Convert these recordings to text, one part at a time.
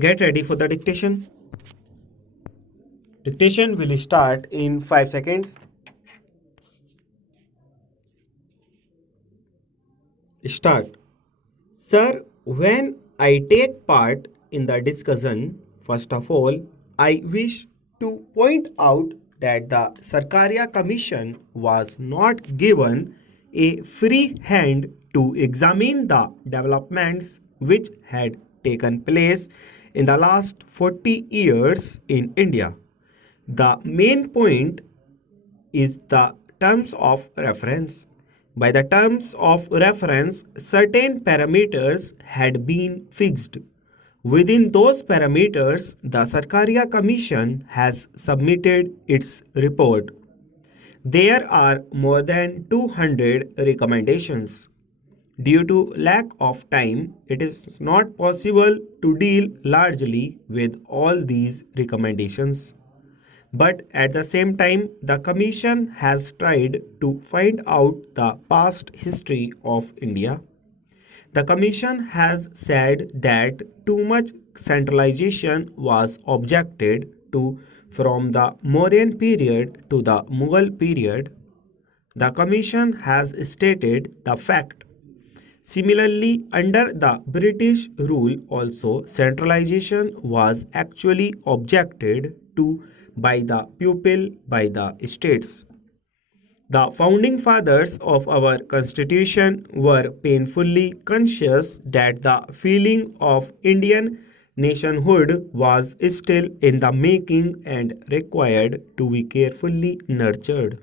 Get ready for the dictation. Dictation will start in 5 seconds. Start. Sir, when I take part in the discussion, first of all, I wish to point out that the Sarkaria Commission was not given a free hand to examine the developments which had taken place in the last 40 years in India. The main point is the terms of reference. By the terms of reference, certain parameters had been fixed. Within those parameters, the Sarkaria Commission has submitted its report. There are more than 200 recommendations. Due to lack of time, it is not possible to deal largely with all these recommendations. But at the same time, the Commission has tried to find out the past history of India. The Commission has said that too much centralization was objected to from the Mauryan period to the Mughal period. The Commission has stated the fact. Similarly, under the British rule also centralization was actually objected to by the people by the states. The founding fathers of our constitution were painfully conscious that the feeling of Indian nationhood was still in the making and required to be carefully nurtured.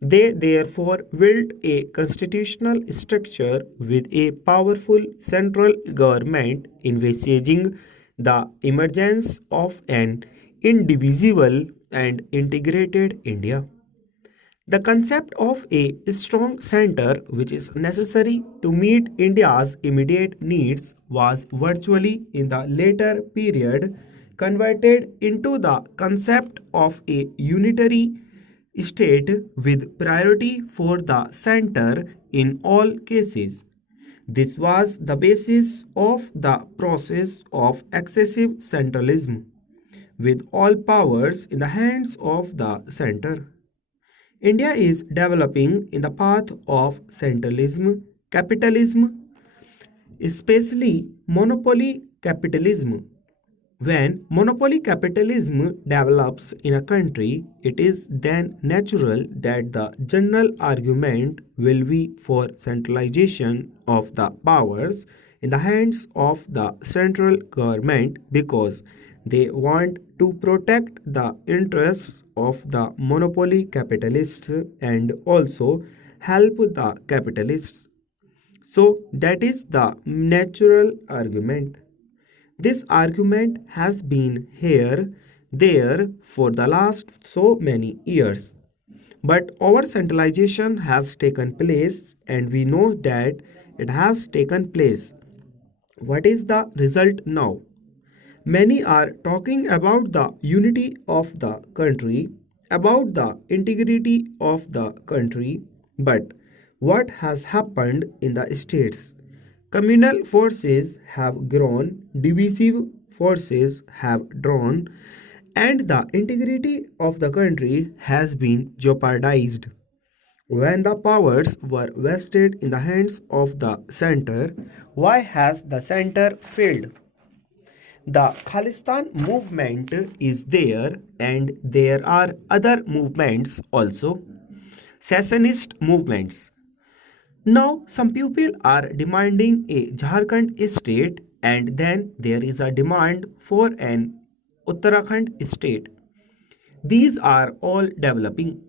They therefore built a constitutional structure with a powerful central government envisaging the emergence of an indivisible and integrated India. The concept of a strong center, which is necessary to meet India's immediate needs, was virtually in the later period converted into the concept of a unitary state with priority for the center in all cases. This was the basis of the process of excessive centralism, with all powers in the hands of the center. India is developing in the path of centralism, capitalism, especially monopoly capitalism. When monopoly capitalism develops in a country, it is then natural that the general argument will be for centralization of the powers in the hands of the central government because they want to protect the interests of the monopoly capitalists and also help the capitalists. So, that is the natural argument. This argument has been here, there for the last so many years. But our centralization has taken place, and we know that it has taken place. What is the result now? Many are talking about the unity of the country, about the integrity of the country, but what has happened in the states? Communal forces have grown, divisive forces have drawn, and the integrity of the country has been jeopardized. When the powers were vested in the hands of the center, why has the center failed? The Khalistan movement is there, and there are other movements also, secessionist movements. Now, some people are demanding a Jharkhand state, and then there is a demand for an Uttarakhand state. These are all developing.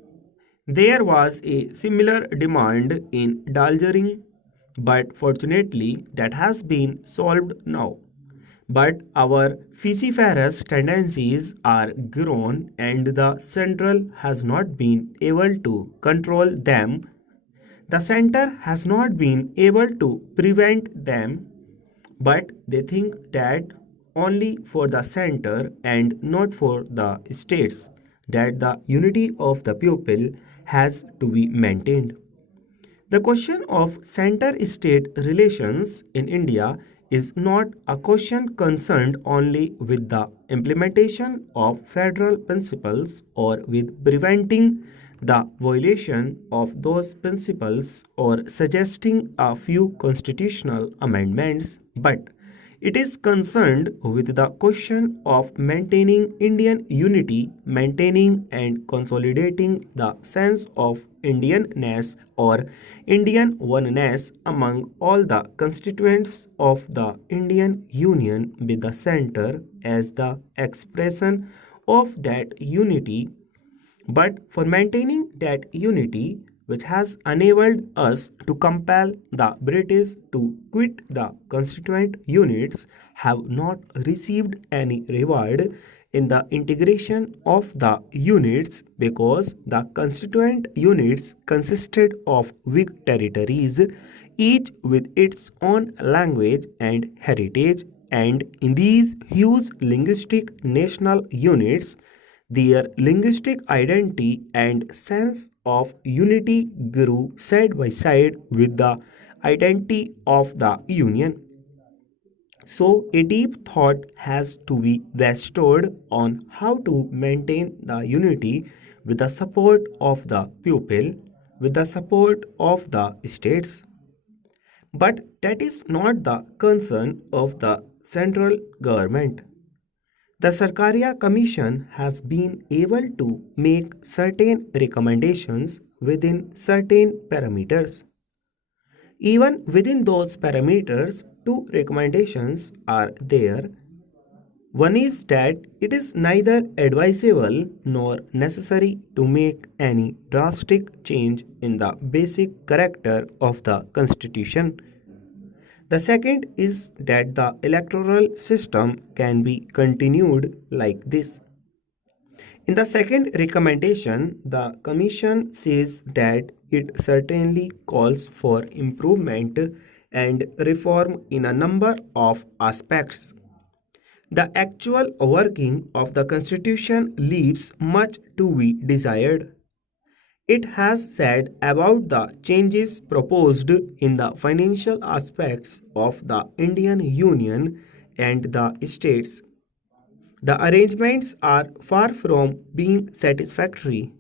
There was a similar demand in Darjeeling, but fortunately, that has been solved now. But our vociferous tendencies are grown, and the central has not been able to control them. The center has not been able to prevent them, but they think that only for the center and not for the states that the unity of the people has to be maintained. The question of center state relations in India is not a question concerned only with the implementation of federal principles or with preventing the violation of those principles or suggesting a few constitutional amendments, but it is concerned with the question of maintaining Indian unity, maintaining and consolidating the sense of Indianness or Indian oneness among all the constituents of the Indian Union, with the center as the expression of that unity, but for maintaining that unity, which has enabled us to compel the British to quit the constituent units, have not received any reward in the integration of the units, because the constituent units consisted of weak territories, each with its own language and heritage, and in these huge linguistic national units, their linguistic identity and sense of unity grew side by side with the identity of the Union. So, a deep thought has to be bestowed on how to maintain the unity with the support of the people, with the support of the states. But that is not the concern of the central government. The Sarkaria Commission has been able to make certain recommendations within certain parameters. Even within those parameters, two recommendations are there. One is that it is neither advisable nor necessary to make any drastic change in the basic character of the Constitution. The second is that the electoral system can be continued like this. In the second recommendation, the Commission says that it certainly calls for improvement and reform in a number of aspects. The actual working of the Constitution leaves much to be desired. It has said about the changes proposed in the financial aspects of the Indian Union and the states. The arrangements are far from being satisfactory,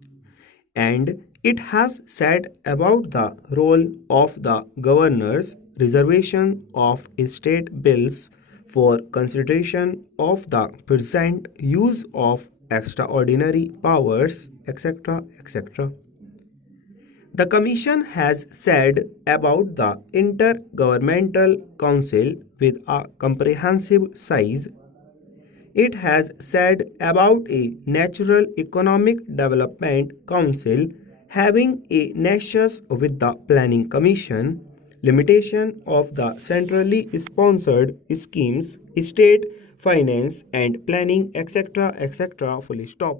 and it has said about the role of the governor's reservation of state bills for consideration of the present use of extraordinary powers, etc. etc. The Commission has said about the Intergovernmental Council with a comprehensive size. It has said about a Natural Economic Development Council having a nexus with the Planning Commission, limitation of the centrally sponsored schemes, state finance and planning, etc. etc. Full stop.